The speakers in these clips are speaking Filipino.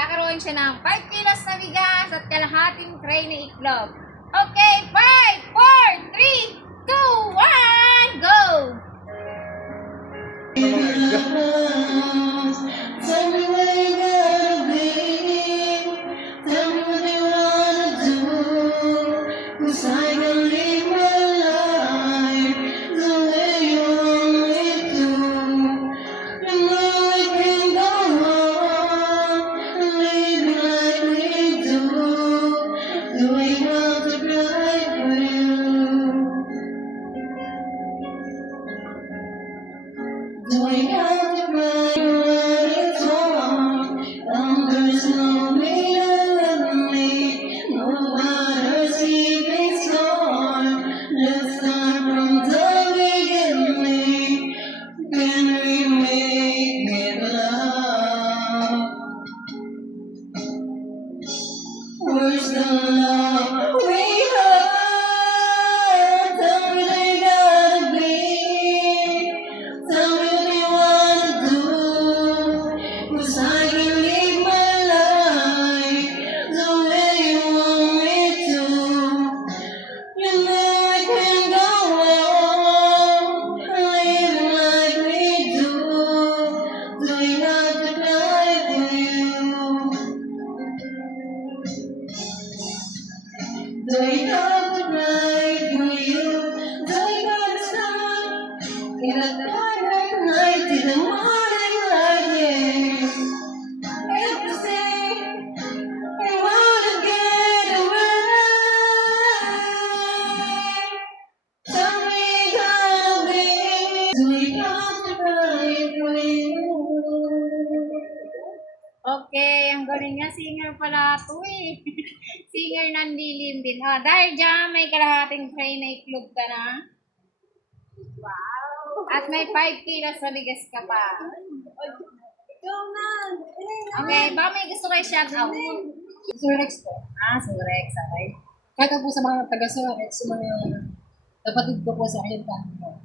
Magkakaroon siya ng 5 kilos na bigas at kalahating tray na itlog. Okay, 5, 4, 3, 2, 1, go! Tell me where you gotta be. Tell me what you wanna do. 'Cause I can live my life the way you want me to. You know I can go on living like we do. Doing all the right will. Doing all the right it's on. There's no meaning in me. No water's keeping score. Let's start from the beginning. Can we make it love? Where's the love we had? Tell me they gotta be. Tell me what you wanna do. 'Cause I can live my life the way you want me to. You know I can go on living like we do. Doing all the right will. Doing all the right will. Doing all the stuff in the twilight night, in the morning light, yeah. Everything we wanna get away. Tell me gotta be doing all the right will. Okay, ang galing niya. Singer pala ito eh. Singer ng lilim din. Oh, dahil dyan, may kalahating tray na itlog ka na. Wow! At may 5 kilos na bigas ka pa. Okay, baka may gusto kayo shout out. Surex po. Surex, okay. Kahit po sa mga taga-Surex, sa mga kapatid ko po sa Ayuntan po.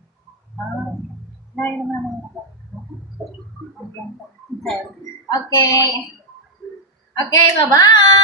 Dahil naman mga Okay. Okay, bye-bye!